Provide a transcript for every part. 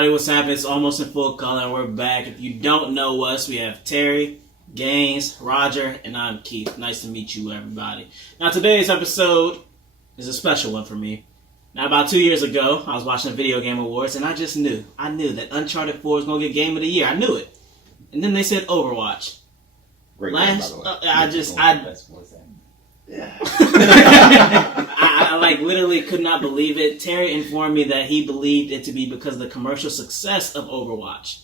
everybody, what's happening? It's Almost in Full Color, and we're back. If you don't know us, we have Terry, Gaines, Roger, and I'm Keith. Nice to meet you, everybody. Now, today's episode is a special one for me. Now, about 2 years ago, I was watching the Video Game Awards, and I just knew. I knew that Uncharted 4 was going to get Game of the Year. I knew it. And then they said Overwatch. Great game, by the way. Yeah. I literally could not believe it. Terry informed me that he believed it to be because of the commercial success of Overwatch.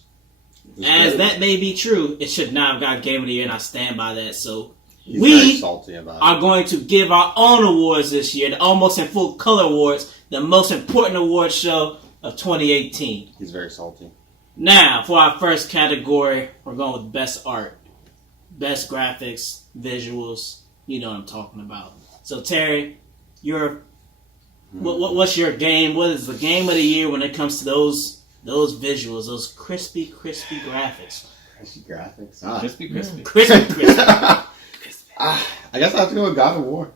As that may be true, it should not have got Game of the Year, and I stand by that. So we are going to give our own awards this year, the Almost in Full Color Awards, the most important award show of 2018. He's very salty. Now, for our first category, we're going with Best Art. Best graphics, visuals, you know what I'm talking about. So, Terry, what's your game? What is the game of the year when it comes to those visuals, those crispy graphics? Crispy graphics? Crispy. I guess I have to go with God of War.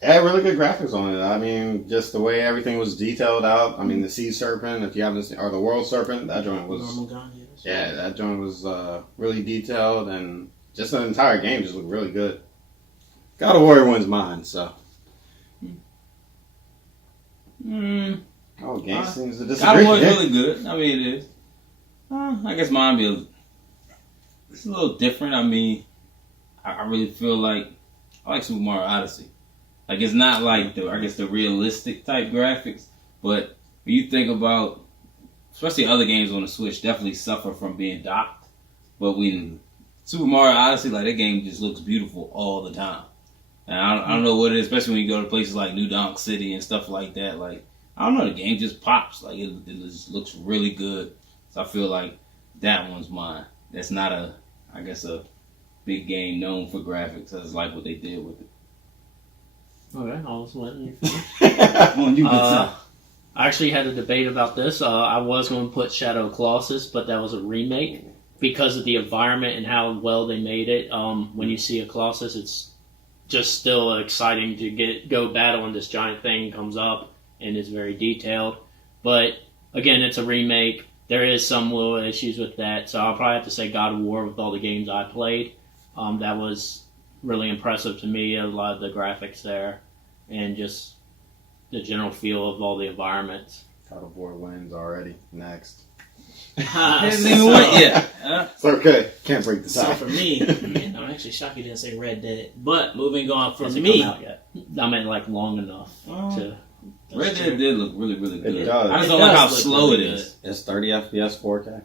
It had really good graphics on it. I mean, just the way everything was detailed out. I mean, the Sea Serpent, if you haven't seen, or the World Serpent, that joint was... Yeah, that joint was really detailed, and just the entire game just looked really good. God of War wins mine, so... Oh, game seems to disagree. God of War is really good. I mean, it is. I guess mine it's a little different. I mean, I really feel like I like Super Mario Odyssey. Like, it's not like the realistic type graphics, but when you think about, especially other games on the Switch, definitely suffer from being docked. But when Super Mario Odyssey, like, that game just looks beautiful all the time. And I don't know what it is, especially when you go to places like New Donk City and stuff like that. Like, I don't know, the game just pops. Like, it just looks really good. So I feel like that one's mine. That's not a big game known for graphics. That's like what they did with it. Okay, I'll just let you finish. I I actually had a debate about this. I was going to put Shadow of Colossus, but that was a remake because of the environment and how well they made it. When you see a Colossus, it's just still exciting to go battle, and this giant thing comes up and it's very detailed. But again, it's a remake. There is some little issues with that, so I'll probably have to say God of War with all the games I played. That was really impressive to me, a lot of the graphics there, and just the general feel of all the environments. God of War wins already. Next. Hasn't even went yet. It's okay. Can't break the tie. So for me, man, I'm actually shocked you didn't say Red Dead. But moving on, for Hasn't me... come out yet. I meant like long enough to... Red Dead did look really, really good. It does. I just don't like how slow really it is. It's 30 FPS 4K.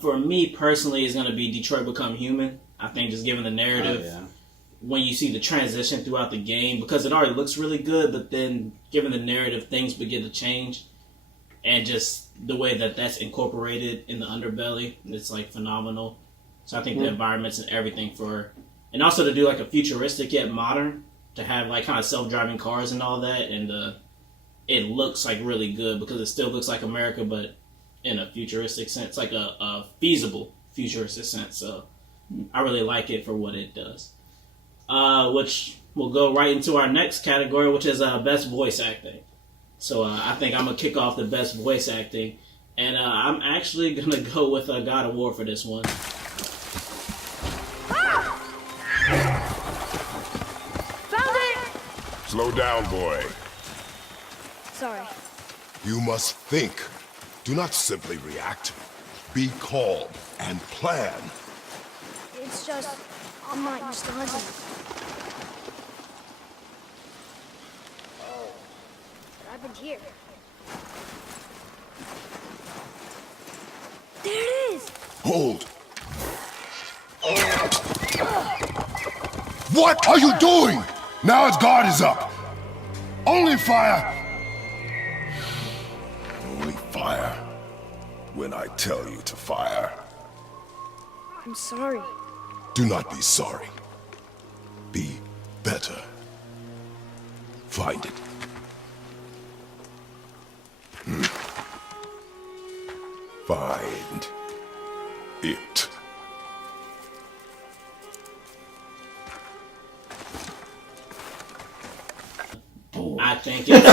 For me personally, it's going to be Detroit Become Human. I think just given the narrative, when you see the transition throughout the game, because it already looks really good, but then given the narrative, things begin to change. And just the way that that's incorporated in the underbelly, it's like phenomenal. So I think the environments and everything and also to do like a futuristic yet modern, to have like kind of self-driving cars and all that, and it looks like really good because it still looks like America, but in a futuristic sense, like a feasible futuristic sense. So I really like it for what it does. Which will go right into our next category, which is best voice acting. So I think I'm going to kick off the best voice acting, and I'm actually going to go with God of War for this one. Slow down, boy. Sorry. You must think. Do not simply react. Be calm and plan. It's just, I'm not used to hunting. Oh, what happened here? There it is! Hold. What are you doing? Now his guard is up. Only fire. Only fire when I tell you to fire. I'm sorry. Do not be sorry. Be better. Find it. Find it. I think it's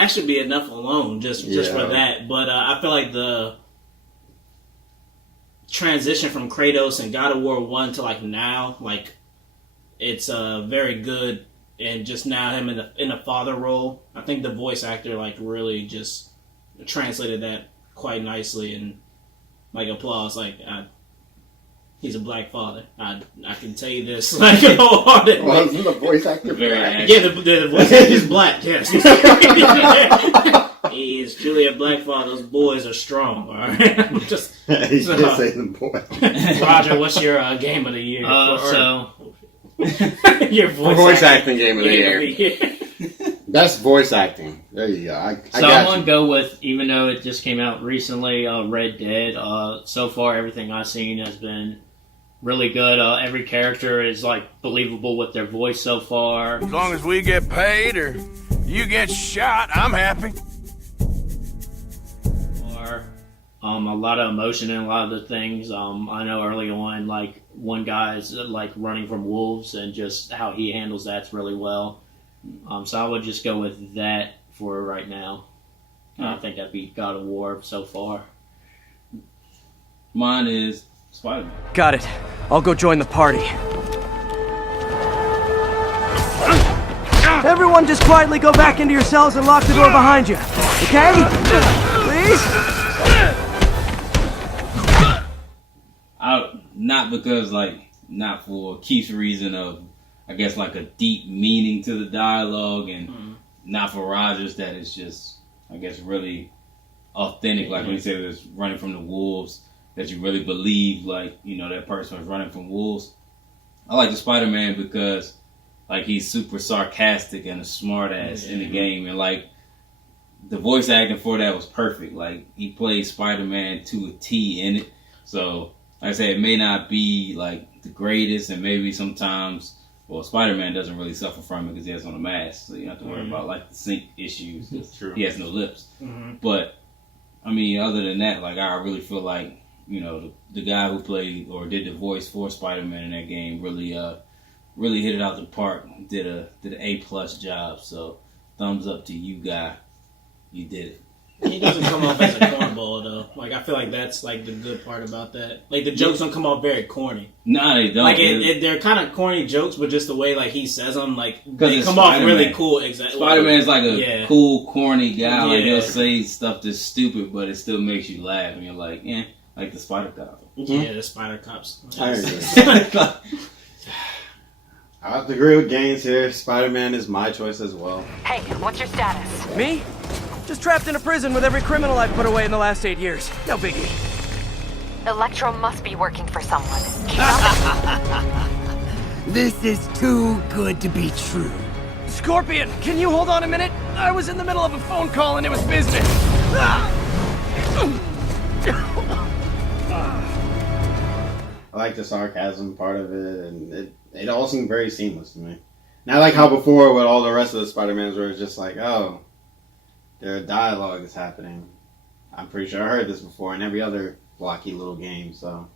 that should be enough alone just for that. But I feel like the transition from Kratos and God of War 1 to like now, like it's very good. And just now him in a father role, I think the voice actor like really just translated that quite nicely, and like applause. Like he's a black father. I can tell you this like wholeheartedly. Wasn't the voice actor black? Yeah, the voice actor is black. Yes, he is truly a black father. Those boys are strong. All right, He just say the boy. Roger, what's your game of the year? Your voice acting game of the year. Best voice acting. There you go. I'm going to go with, even though it just came out recently, Red Dead. So far, everything I've seen has been really good. Every character is like believable with their voice so far. As long as we get paid or you get shot, I'm happy. A lot of emotion in a lot of the things. I know early on, like one guy is like running from wolves, and just how he handles that really well. So I would just go with that for right now. I think that'd be God of War so far. Mine is Spider-Man. Got it. I'll go join the party. Everyone just quietly go back into your cells and lock the door behind you. Okay? Please? Not because, like, not for Keith's reason of, I guess, like a deep meaning to the dialogue, and not for Rogers that it's just, I guess, really authentic. Like when he said it was running from the wolves, that you really believe, like, you know, that person was running from wolves. I like the Spider-Man because, like, he's super sarcastic and a smart ass in the game, and like the voice acting for that was perfect. Like he played Spider-Man to a T in it. So like I said, it may not be like the greatest, and maybe sometimes, well, Spider-Man doesn't really suffer from it because he has on a mask, so you don't have to worry about like the sync issues. True. He has no lips. But I mean, other than that, like I really feel like, you know, the guy who played or did the voice for Spider-Man in that game really hit it out the park. Did an A+ job. So thumbs up to you, guy. You did it. He doesn't come off as a cornball though. Like I feel like that's like the good part about that. Like the jokes don't come off very corny. No, they don't. Like they're kind of corny jokes, but just the way like he says them, like they come off really cool. Exactly. Spider-Man's like a cool, corny guy. Like he'll say stuff that's stupid, but it still makes you laugh, and you're like, like the Spider Cop. Yeah, the Spider Cops. I have to agree with Gaines here. Spider-Man is my choice as well. Hey, what's your status? Me? Just trapped in a prison with every criminal I've put away in the last 8 years. No biggie. Electro must be working for someone. Keep up. This is too good to be true. Scorpion, can you hold on a minute? I was in the middle of a phone call and it was business. I like the sarcasm part of it, and it all seemed very seamless to me. Not like how before with all the rest of the Spider-Mans where it's just like, oh, their dialogue is happening. I'm pretty sure I heard this before in every other blocky little game, so...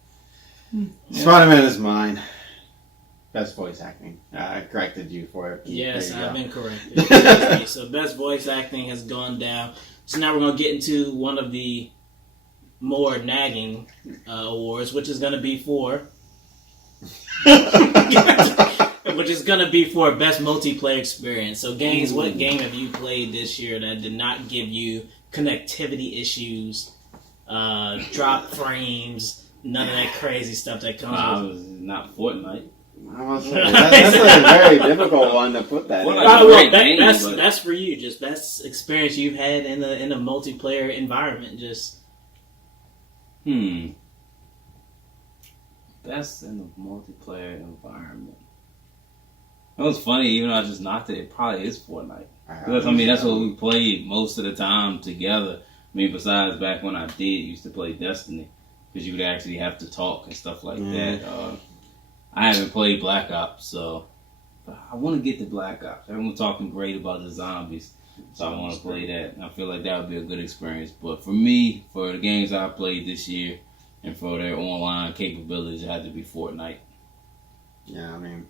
Spider-Man is mine. Best voice acting. I corrected you for it. Yes, I've been corrected. So best voice acting has gone down. So now we're going to get into one of the more nagging awards, which is going to be for... which is going to be for best multiplayer experience. So Gaines, what game have you played this year that did not give you connectivity issues, drop frames, none of that crazy stuff that comes with it? Not Fortnite. That's a very difficult one to put that in. That's for you. Just best experience you've had in a multiplayer environment. Just Best in the multiplayer environment. It was funny, even though I just knocked it, it probably is Fortnite. Because, I mean, that's what we played most of the time together. I mean, besides back when I used to play Destiny. Because you would actually have to talk and stuff like that. I haven't played Black Ops, so I want to get to Black Ops. Everyone's talking great about the zombies, so I want to play that. I feel like that would be a good experience. But for me, for the games I played this year, and for their online capabilities, it had to be Fortnite. Yeah, I mean,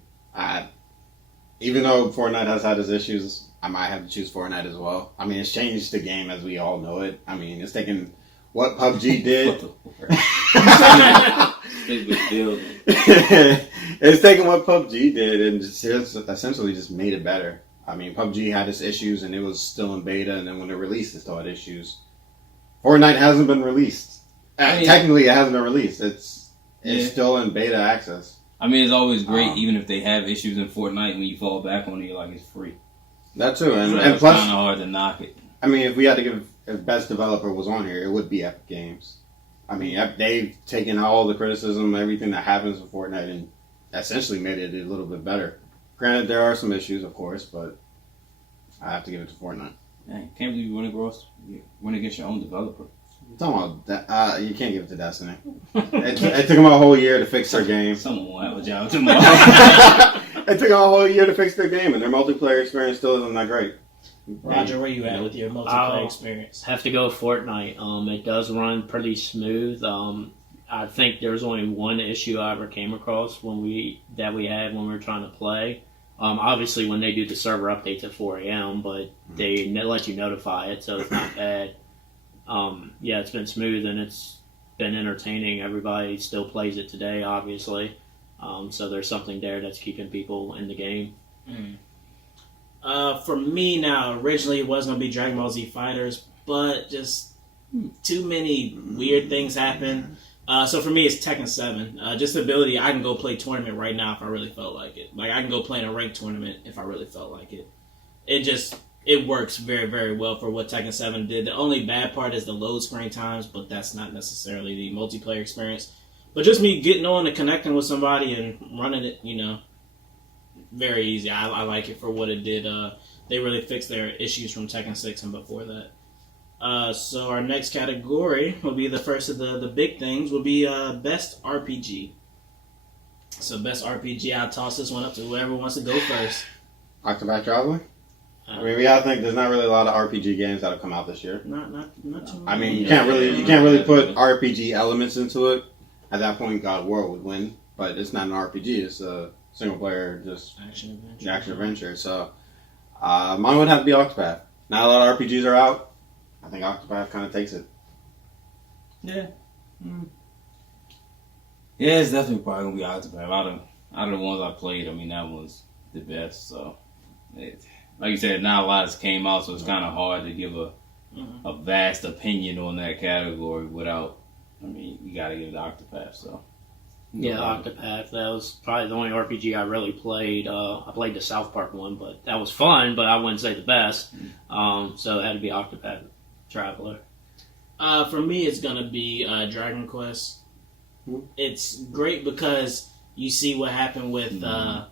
even though Fortnite has had its issues, I might have to choose Fortnite as well. I mean, it's changed the game as we all know it. I mean, it's taken what PUBG did. It's taken what PUBG did and just essentially just made it better. I mean, PUBG had its issues and it was still in beta, and then when it released, it still had issues. Fortnite hasn't been released. Technically, it hasn't been released. It's still in beta access. I mean, it's always great, even if they have issues in Fortnite. When you fall back on it, you're like, it's free. That too, and it's plus, kind of hard to knock it. I mean, if we had to give if best developer was on here, it would be Epic Games. I mean, they've taken all the criticism, everything that happens with Fortnite, and essentially made it a little bit better. Granted, there are some issues, of course, but I have to give it to Fortnite. Dang, can't believe you went against your own developer. I'm talking about you can't give it to Destiny. It took them a whole year to fix their game. Someone will have a job tomorrow. It took them a whole year to fix their game, and their multiplayer experience still isn't that great. Roger, where you at with your multiplayer experience? Have to go Fortnite. It does run pretty smooth. I think there's only one issue I ever came across when we had when we were trying to play. Obviously, when they do the server updates at 4 a.m., but they let you notify it, so it's not bad. Yeah, it's been smooth and it's been entertaining. Everybody still plays it today, obviously. So there's something there that's keeping people in the game. For me now, originally it was going to be Dragon Ball Z Fighters, but just too many weird things happen. So for me, it's Tekken 7. Just the ability, I can go play tournament right now if I really felt like it. Like, I can go play in a ranked tournament if I really felt like it. It works very, very well for what Tekken 7 did. The only bad part is the load screen times, but that's not necessarily the multiplayer experience. But just me getting on and connecting with somebody and running it, very easy. I like it for what it did. They really fixed their issues from Tekken 6 and before that. So our next category will be the first of the big things, will be Best RPG. So Best RPG, I'll toss this one up to whoever wants to go first. Octopath Traveler? I mean, we gotta think there's not really a lot of RPG games that have come out this year. Not too much. I mean, you can't really put RPG elements into it. At that point, God of War would win, but it's not an RPG. It's a single player, just action adventure. So, mine would have to be Octopath. Not a lot of RPGs are out. I think Octopath kind of takes it. Yeah. Yeah, it's definitely probably gonna be Octopath. Out of the ones I played, I mean, that was the best. So, like you said, not a lot has came out, so it's kind of hard to give a vast opinion on that category without. I mean, you got to give it to Octopath. So. Yeah, Octopath. That was probably the only RPG I really played. I played the South Park one, but that was fun, but I wouldn't say the best. So it had to be Octopath Traveler. For me, it's going to be Dragon Quest. It's great because you see what happened with... I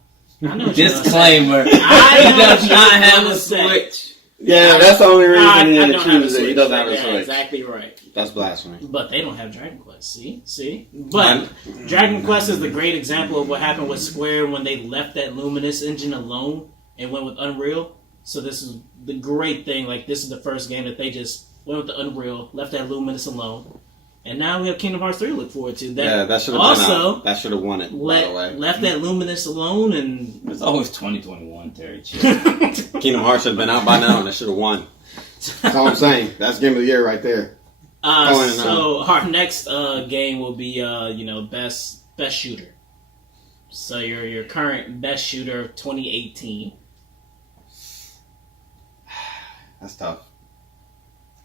know what disclaimer. I does not have a Switch. Yeah, that's the only reason he had to choose it. He doesn't have a Yeah, Switch. exactly right. That's blasphemy. But they don't have Dragon Quest. See? But Dragon Quest is the great example of what happened with Square when they left that Luminous engine alone and went with Unreal. So this is the great thing. Like, this is the first game that they just went with the Unreal, left that Luminous alone. And now we have Kingdom Hearts 3 to look forward to. That should have also that should have won it. By the way, left that Luminous alone, and it's always 2021, Terry. Kingdom Hearts should have been out by now, and they should have won. That's all I'm saying. That's game of the year right there. So our next game will be best shooter. So your current best shooter of 2018. That's tough.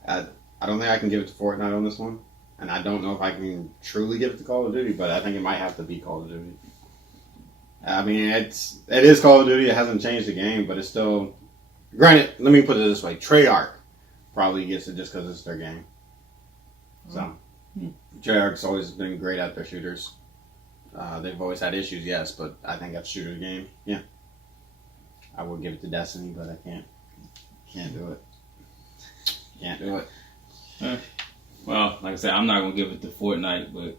I don't think I can give it to Fortnite on this one. And I don't know if I can truly give it to Call of Duty, but I think it might have to be Call of Duty. I mean, it is Call of Duty. It hasn't changed the game, but it's still... Granted, let me put it this way. Treyarch probably gets it just because it's their game. So, Treyarch's always been great at their shooters. They've always had issues, yes, but I think that's shooter game. Yeah. I would give it to Destiny, but I can't. Can't do it. Can't do it. Well, like I said, I'm not going to give it to Fortnite, but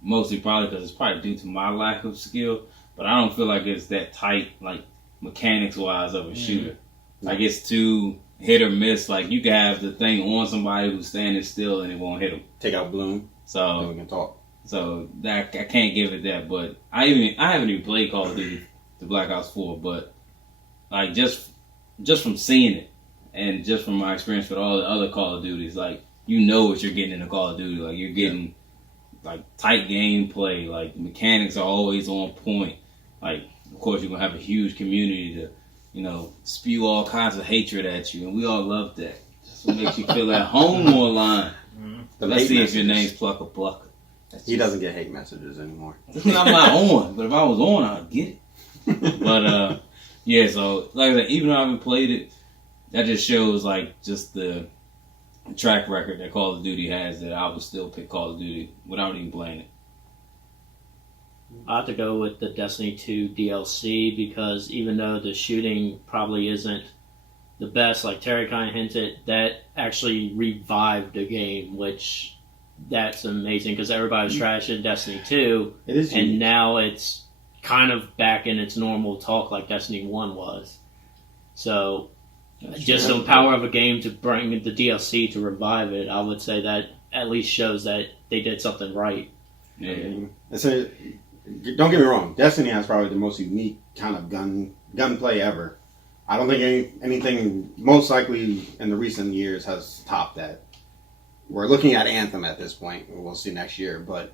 mostly probably because it's probably due to my lack of skill. But I don't feel like it's that tight, like, mechanics-wise of a shooter. Like, it's too hit or miss. Like, you can have the thing on somebody who's standing still and it won't hit them. Take out Bloom. So then we can talk. So that I can't give it that. But I haven't even played Call of Duty, the Black Ops 4, but like just from seeing it, and just from my experience with all the other Call of Duties, like you know what you're getting in a Call of Duty. Like you're getting like tight gameplay, like mechanics are always on point. Like of course you're gonna have a huge community to, you know, spew all kinds of hatred at you, and we all love that. That's what makes you feel at home online. Let's see if your name's Plucker Plucker. He doesn't get hate messages anymore. I'm not on, but if I was on, I'd get it. But yeah, so like I said, even though I haven't played it, that just shows like just the track record that Call of Duty has, that I would still pick Call of Duty without even playing it. I have to go with the Destiny 2 DLC because even though the shooting probably isn't the best, like Terry kind of hinted, that actually revived the game, which that's amazing because everybody was trashing Destiny 2, and now it's kind of back in its normal talk like Destiny 1 was. So just the power of a game to bring the DLC to revive it, I would say that at least shows that they did something right. Yeah. So, don't get me wrong, Destiny has probably the most unique kind of gunplay ever. I don't think anything most likely in the recent years has topped that. We're looking at Anthem at this point. We'll see next year. But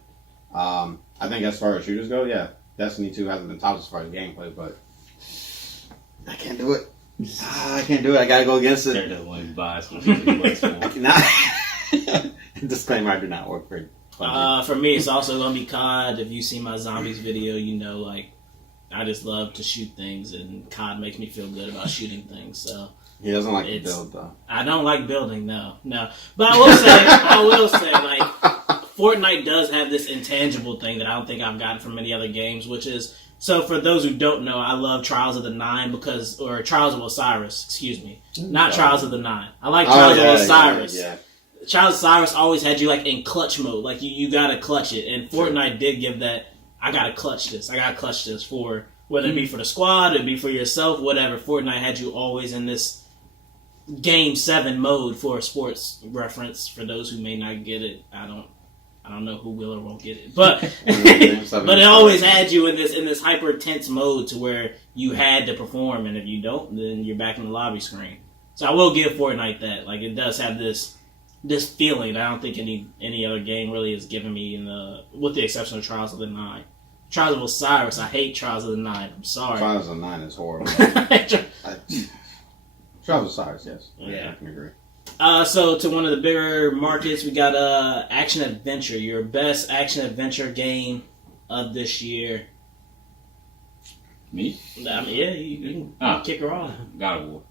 I think as far as shooters go, yeah, Destiny 2 hasn't been topped as far as gameplay, but I can't do it. I can't do it. I gotta go against it. Disclaimer, I do not work for For me, it's also going to be COD. If you see my zombies video, you know, like, I just love to shoot things, and COD makes me feel good about shooting things. So he doesn't like to build, though. I don't like building, no. But I will say, like, Fortnite does have this intangible thing that I don't think I've gotten from many other games, which is, so for those who don't know, I love Trials of the Nine or Trials of Osiris, excuse me. Not Trials of the Nine. I like Trials of Osiris. Yeah. Trials of Osiris always had you, like, in clutch mode. Like, you gotta clutch it. And Fortnite did give that, I gotta clutch this. I gotta clutch this for, whether it be for the squad, it be for yourself, whatever. Fortnite had you always in this Game 7 mode for a sports reference. For those who may not get it, I don't know who will or won't get it. But but it always had you in this hyper tense mode to where you had to perform, and if you don't, then you're back in the lobby screen. So I will give Fortnite that. Like, it does have this feeling that I don't think any other game really has given me, with the exception of Trials of the Nine. Trials of Osiris, I hate Trials of the Nine. I'm sorry. Trials of the Nine is horrible. Trials of Osiris, yes. Yeah. I can agree. So to one of the bigger markets, we got action adventure. Your best action adventure game of this year. Me? I mean, yeah, you can kick her off. God of War.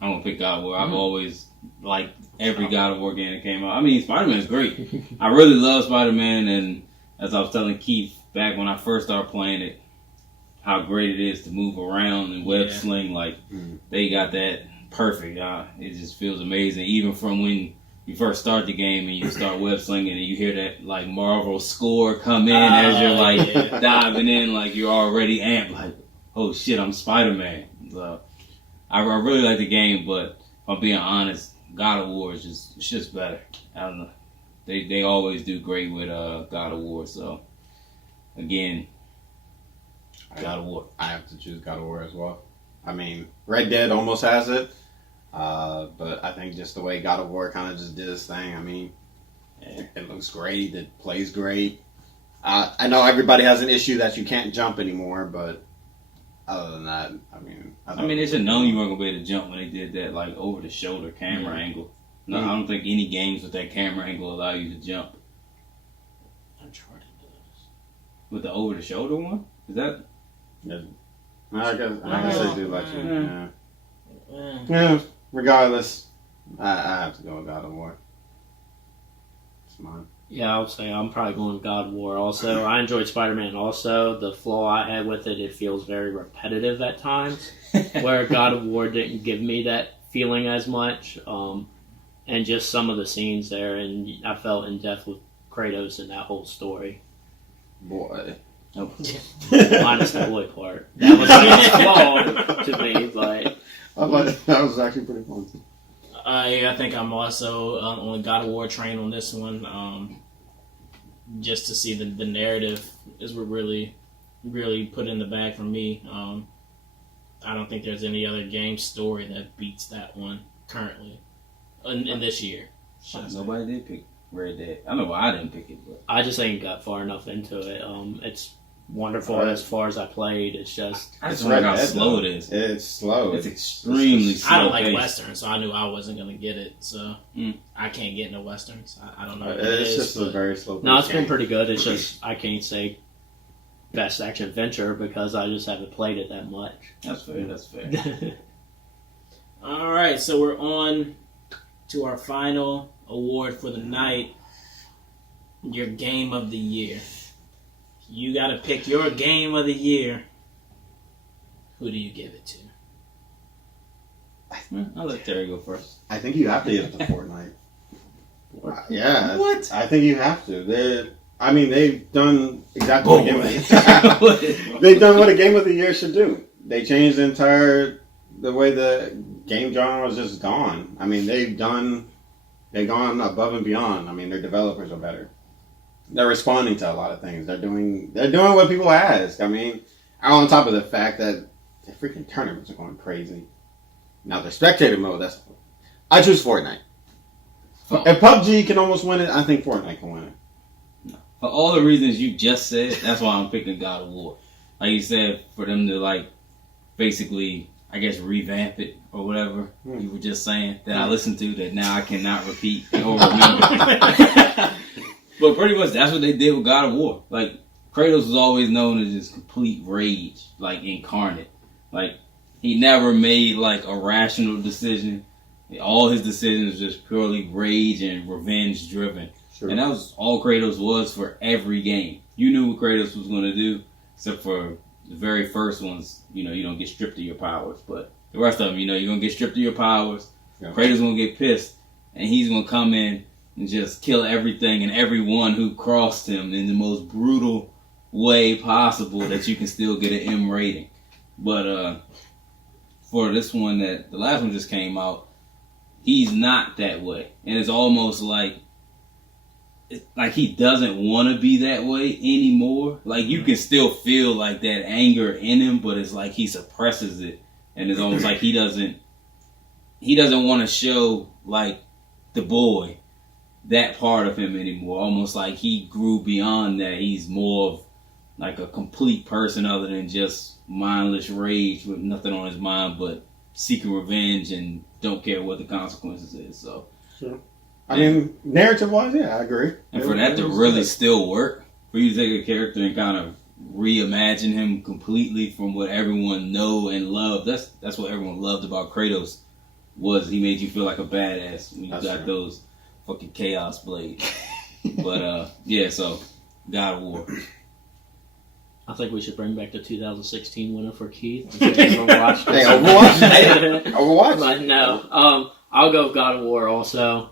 I'm gonna pick God of War. I've always liked every God of War game that came out. I mean, Spider-Man's great. I really love Spider-Man, and as I was telling Keith back when I first started playing it, how great it is to move around and web sling. Like, they got that perfect. It just feels amazing. Even from when you first start the game and you start web slinging and you hear that, like, Marvel score come in as you're, like, diving in, like, you're already amped. Like, oh, shit, I'm Spider-Man. So, I really like the game, but if I'm being honest, God of War is just better. I don't know. They always do great with God of War, so again, God of War. I have to choose God of War as well. I mean, Red Dead almost has it, but I think just the way God of War kind of just did his thing. I mean, it looks great. It plays great. I know everybody has an issue that you can't jump anymore, but other than that, I mean, they should know you weren't gonna be able to jump when they did that, like, over the shoulder camera angle. No, I don't think any games with that camera angle allow you to jump. Uncharted does. With the over the shoulder one? Is that? Yeah. I guess they do let you. Yeah. Regardless, I have to go with God of War. It's mine. Yeah, I would say I'm probably going with God of War also. I enjoyed Spider-Man also. The flaw I had with it feels very repetitive at times, where God of War didn't give me that feeling as much. And just some of the scenes there, and I felt in depth with Kratos and that whole story. Boy. Nope. Minus the boy part. That was like flawed to me, but... That was actually pretty fun. I think I'm also on the God of War train on this one. Just to see the narrative is what really put in the bag for me. I don't think there's any other game story that beats that one currently in this year. Nobody did pick Red Dead. I know why I didn't pick it, but I just ain't got far enough into it. It's wonderful as far as I played. It's just I just wonder how slow it is. It's slow. It's extremely slow. I don't like westerns, so I knew I wasn't gonna get it. So I can't get into westerns. I don't know. It's just a very slow. No, it's been pretty good. It's just I can't say best action adventure because I just haven't played it that much. That's fair. All right, so we're on to our final award for the night. Your game of the year. You got to pick your game of the year. Who do you give it to? I'll let Terry go first. I think you have to give it to Fortnite. Yeah. What? I think you have to. They've done exactly what they've done what a game of the year should do. They changed the way the game genre was just gone. I mean, they've gone above and beyond. I mean, their developers are better. They're responding to a lot of things. They're doing what people ask. I mean, on top of the fact that the freaking tournaments are going crazy. Now the spectator mode, I choose Fortnite. If PUBG can almost win it, I think Fortnite can win it. No. For all the reasons you just said, that's why I'm picking God of War. Like you said, for them to basically, I guess, revamp it or whatever you were just saying that I listened to that now I cannot repeat or remember. But pretty much that's what they did with God of War. Like, Kratos was always known as just complete rage, incarnate. He never made, a rational decision. All his decisions were just purely rage and revenge driven. Sure. And that was all Kratos was for every game. You knew what Kratos was going to do, except for the very first ones, you don't get stripped of your powers. But the rest of them, you're going to get stripped of your powers. Yeah. Kratos going to get pissed, and he's going to come in and just kill everything and everyone who crossed him in the most brutal way possible that you can still get an M rating. But for this one, the last one just came out, he's not that way. And it's almost like he doesn't want to be that way anymore. You can still feel that anger in him, but it's like he suppresses it. And it's almost like he doesn't want to show the boy that part of him anymore. Almost like he grew beyond that. He's more of a complete person other than just mindless rage with nothing on his mind but seeking revenge and don't care what the consequences is. So, sure. I mean, narrative-wise, yeah, I agree. And for that to really still work, for you to take a character and kind of reimagine him completely from what everyone know and love, that's what everyone loved about Kratos, was he made you feel like a badass when you got those fucking chaos blade. But so God of War. I think we should bring back the 2016 winner for Keith. Overwatch. Overwatch. But no, I'll go God of War also.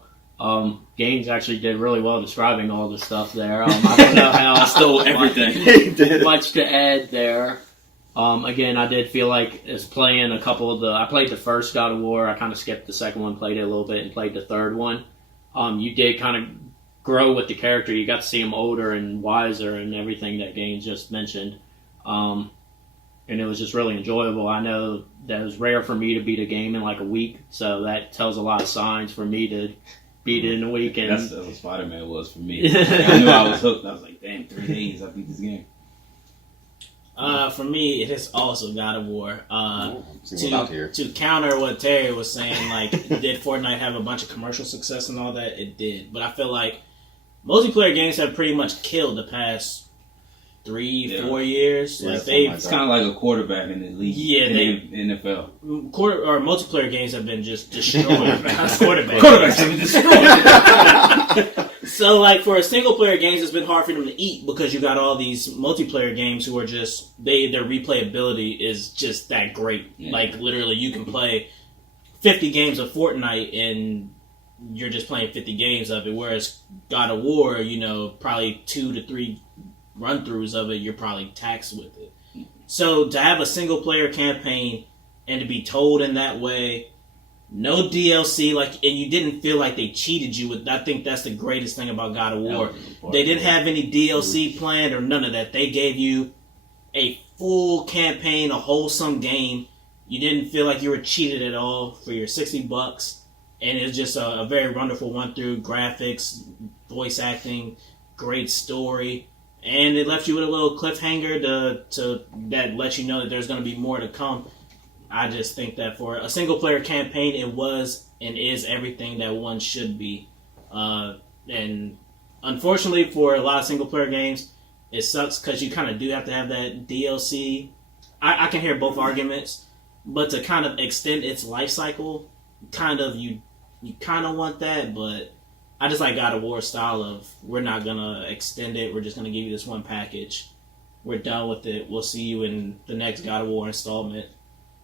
Gaines actually did really well describing all the stuff there. I don't know how I stole everything. He did. Much to add there. Again, I did feel like as playing a couple of I played the first God of War. I kind of skipped the second one, played it a little bit, and played the third one. You did kind of grow with the character. You got to see him older and wiser and everything that Gaines just mentioned. And it was just really enjoyable. I know that it was rare for me to beat a game in a week, so that tells a lot of signs for me to beat it in a week. And that's what Spider-Man was for me. I knew I was hooked. I was like, damn, 3 days, I beat this game. For me, it is also God of War. To counter what Terry was saying, did Fortnite have a bunch of commercial success and all that? It did. But I feel like multiplayer games have pretty much killed the past 3-4 years. Yeah, it's kind of like a quarterback in the league. Yeah, in the NFL. Multiplayer games have been just destroyed. Quarterbacks have been destroyed. So, for single player games, it's been hard for them to eat because you got all these multiplayer games who are just their replayability is just that great. Yeah. Literally, you can play 50 games of Fortnite and you're just playing 50 games of it. Whereas God of War, probably 2 to 3 run-throughs of it, you're probably taxed with it. So to have a single-player campaign and to be told in that way, no DLC, and you didn't feel like they cheated you with. I think that's the greatest thing about God of War. They didn't have any DLC planned or none of that. They gave you a full campaign, a wholesome game, You didn't feel like you were cheated at all for your $60, and it's just a very wonderful one through graphics, voice acting, great story, and it left you with a little cliffhanger to that lets you know that there's going to be more to come. I just think that for a single player campaign, it was and is everything that one should be. And unfortunately, for a lot of single player games, it sucks because you kind of do have to have that DLC. I can hear both arguments, but to kind of extend its life cycle, you kind of want that. But I just like God of War style of, we're not gonna extend it. We're just gonna give you this one package. We're done with it. We'll see you in the next God of War installment.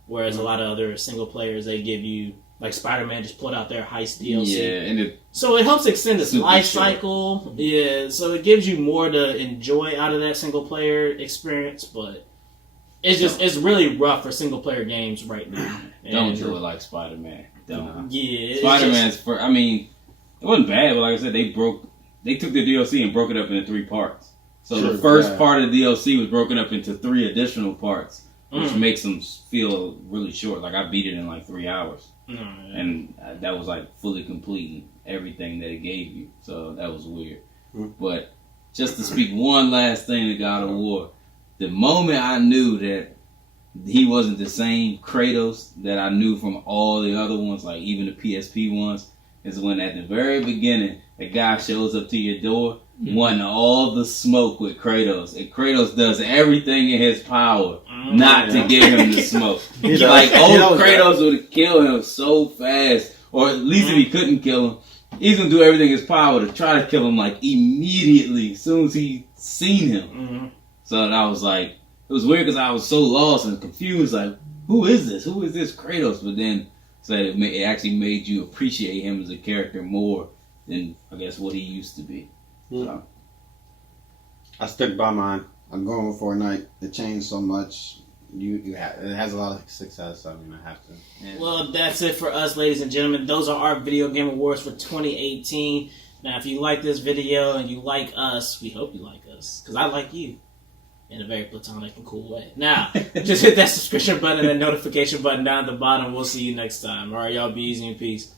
Whereas a lot of other single players, they give you, like Spider-Man just put out their heist DLC. Yeah, and so it helps extend its life cycle. Yeah, so it gives you more to enjoy out of that single player experience, but it's really rough for single player games right now. Don't do it like Spider-Man. Don't. Yeah, Spider-Man's I mean, it wasn't bad, but like I said, they took the DLC and broke it up into 3 parts. So the first part of the DLC was broken up into 3 additional parts, which makes them feel really short. Like, I beat it in like 3 hours. And that was like fully completing everything that it gave you. So that was weird. But just to speak one last thing to God of War, the moment I knew that he wasn't the same Kratos that I knew from all the other ones, like even the PSP ones, is when at the very beginning, a guy shows up to your door wanting all the smoke with Kratos. And Kratos does everything in his power not to give him the smoke. Like, old Kratos would kill him so fast. Or at least if he couldn't kill him, he's going to do everything in his power to try to kill him, like, immediately, as soon as he seen him. So that was like, it was weird because I was so lost and confused, like, who is this? Who is this Kratos? But then said it actually made you appreciate him as a character more than, I guess, what he used to be. So. I stick by mine. I'm going with Fortnite. It changed so much. It has a lot of success. I mean, I have to. Yeah. Well, that's it for us, ladies and gentlemen. Those are our video game awards for 2018. Now, if you like this video and you like us, we hope you like us, because I like you in a very platonic and cool way. Now, just hit that subscription button and that notification button down at the bottom. We'll see you next time. All right, y'all, be easy and peace.